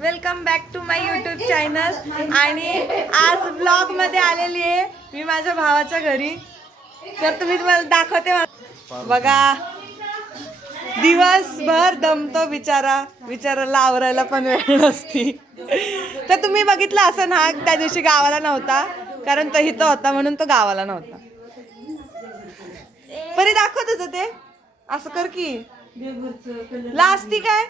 Welcome back to my YouTube channel. आणि आज blog मध्ये आलेली आहे मी माझ्या भावाच्या घरी। तर तुम्ही तुम्हाला दाखवते बघा, दिवसभर दमतो बिचाराला आवरायला पण वेळ नसती। तर तुम्ही बघितलं असं ना, त्या दिवशी गावाला नव्हता कारण तो इथं होता म्हणून तो गावाला नव्हता। परी दाखव तुझं ते असं कर की लास्टी काय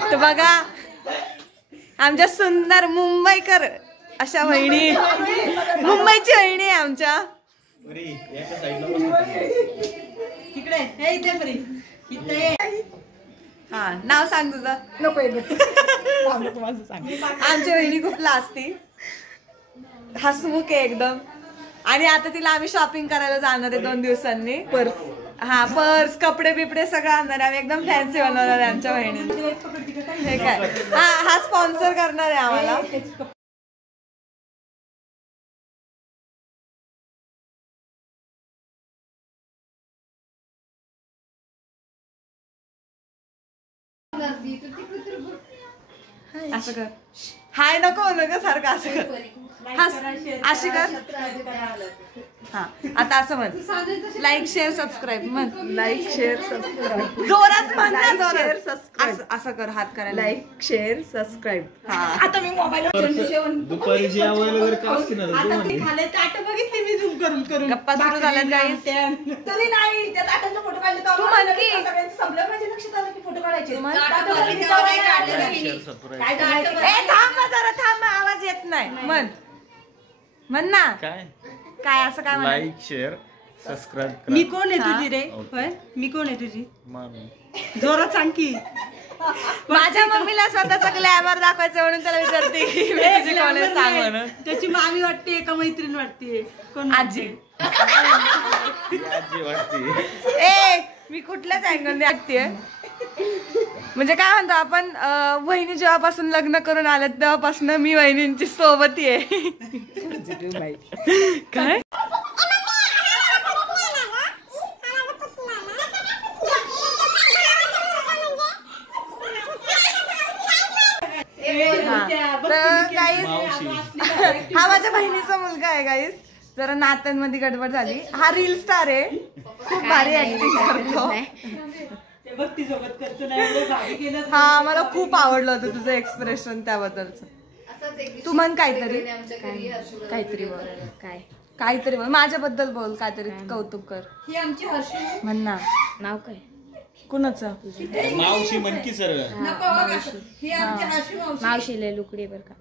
तर बघा आमच्या सुंदर मुंबईकर अशा वहिनी, मुंबईची वहिनी आहे आमच्या। हा नाव सांग तुझं। नको माझं सांग। आमची वहिनी खूप लाजती, हसमुख आहे एकदम। आणि आता तिला आम्ही शॉपिंग करायला जाणार आहे 2 दिवसांनी। पर्स कपडे बिपडे सगळं आणणार आहे आम्ही, एकदम फॅन्सी बनवणार आहे आमच्या बहिणीने। हे काय हा स्पॉन्सर करणार आहे आम्हाला। असं कर, हाय नको नको सारखं असं कर, अशी कर। हा आता असं म्हण, लाईक शेअर सबस्क्राईब म्हण। लाईक शेअर सबस्क्राईब जोरात म्हण ना, जोरात असं कर, हात करायला लाईक शेअर सबस्क्राईब। हा आता मी मोबाईल दुपारी जेवायला वगैरे काय असते ना, आता मी खाले ताट बघितली मी झूम करून करून। गप्पा सुरू झाल्यात गाईस। तरी नाही त्या ताटांचा फोटो काढले तर म्हण की सगळ्यांचं संपलं, माझ्या लक्षात आलं की फोटो काढायचे। ए थांब जरा, थांब आवाज येत नाही। म्हण ना काय काय असं काय? लाईक शेअर सबस्क्राईब करा। मी कोण आहे तुझी रे? होय मी कोण आहे तुझी? जोरात सांग की। माझ्या मम्मीला स्वतःचा ग्लॅमर दाखवायचं म्हणून त्याला विचारते की तुझी कोण आहे सांग म्हणून। त्याची मामी वाटते का मैत्रीण वाटते? कोण? आजी। आजी वाटते। ए मी कुठल्याच अँगलने वाटतेय, म्हणजे काय म्हणतो आपण, वहिनी जेव्हापासून लग्न करून आल्यात तेव्हापासून मी वहिनींची सोबती आहे। काय हा माझ्या बहिणीचा मुलगा आहे गाईस। जरा नात्यांमध्ये गडबड झाली। हा रील स्टार आहे, खूप भारी ऍक्टिंग करतो। हा मला खूप आवडलं होतं तुझं एक्सप्रेशन त्याबद्दलच। तू म्हण काहीतरी बोल, काहीतरी बोल माझ्याबद्दल, बोल काहीतरी कौतुक कर। ही आमची हर्षू म्हण ना। नाव काय कुणाचं? मावशी म्हणकी सर। ही आमची हर्षू मावशी लय लुकडी बर का।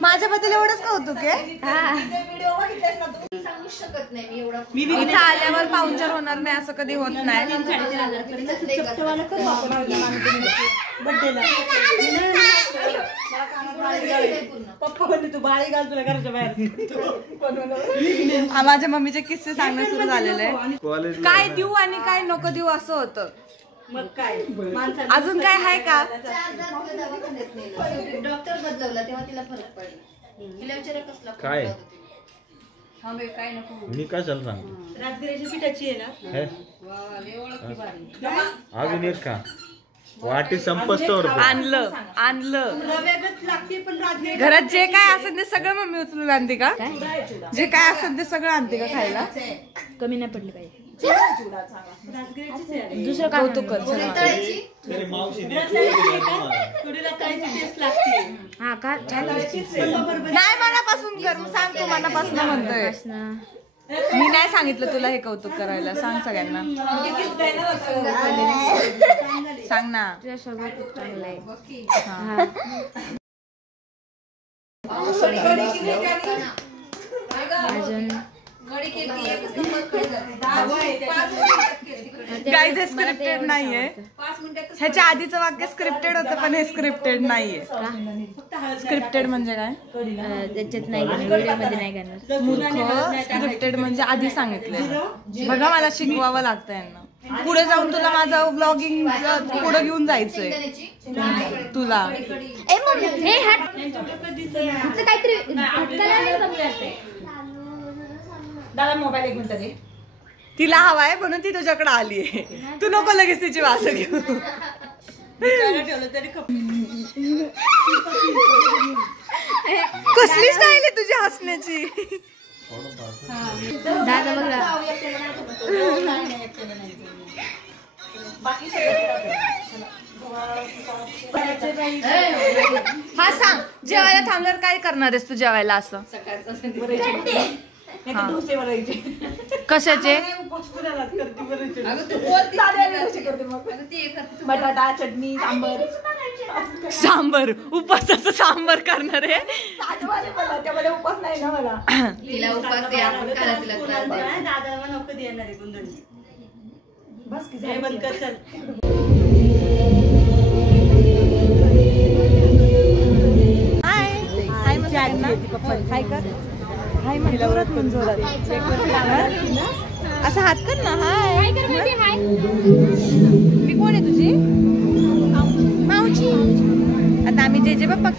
माझ्याबद्दल एवढंच कौतुक आहे। इथं आल्यावर पाहुणचार होणार नाही असं कधी होत नाही। माझ्या मम्मीचे किस्से सांगणं सुरू झालेले आहे। काय देऊ आणि काय नको देऊ असं होतं। मग काय अजून काय आहे का? डॉक्टर बदलवला तेव्हा तिला फरक पडला। तिला विचारा कसला काय काय नको मी कशाला सांगतो? राजगिराची पिठाची आहे ना। अजून एक का वाटी संपस्तवर आणलं रव्यागत लागते पण घरात जे काय असेल ते सगळं मम्मी उचलून आणते का? जे काय असेल ते सगळं आणते का खायला? कमी नाही पडली पाहिजे। दुसरं कौतुक कर। हा का नाही मनापासून कर, सांग तू मनापासून म्हणतोय। मी नाही सांगितलं तुला हे कौतुक करायला, सांग सगळ्यांना सांग ना। तुझ्या स्वभाव खूप चांगला आहे। गाईज हे स्क्रिप्टेड नाहीये। ह्याच्या आधीचं वाक्य स्क्रिप्टेड होतं पण हे स्क्रिप्टेड नाहीये। स्क्रिप्टेड म्हणजे काय? त्याच्यात नाही घेणार, व्हिडिओ मध्ये नाही घेणार। मूर्ख, स्क्रिप्टेड म्हणजे आधी सांगितलंय। बघा मला शिकवावं लागतं यांना, पुढे जाऊन तुला माझं व्लॉगिंग पुढे घेऊन जायचंय। तुला ए मम्मी हे हट तुझं काहीतरी दादा मोबाईल एक मिनिट दे. तिला हवाय म्हणून ती तुझ्याकडे आली आहे. तू नको लगेच तिची वासं घेऊ. ठेवलं तरी कसली स्टाईल आहे तुझी हसण्याची. दादा बघ हा सांग, जेवायला थांबल्यावर काय करणार आहेस तू जेवायला असं? डोसे वरायचे. कशाचे? बटाटा चटणी सांबर. सांबर. उपासाचं सांबर करणार आहे. त्यामध्ये उपास नाही ना मला. तिला उपास आहे, आपण करा तिला त्रास. दादा नको देणार आहे गुंदणी. बस की जाय बंद कर चल. हाय हाय कर. हाय म्हण जोरात म्हण जोरात. असं हात कर ना. हाय मी कोण आहे तुझी मावशी. आता आम्ही जे जे बाप्पा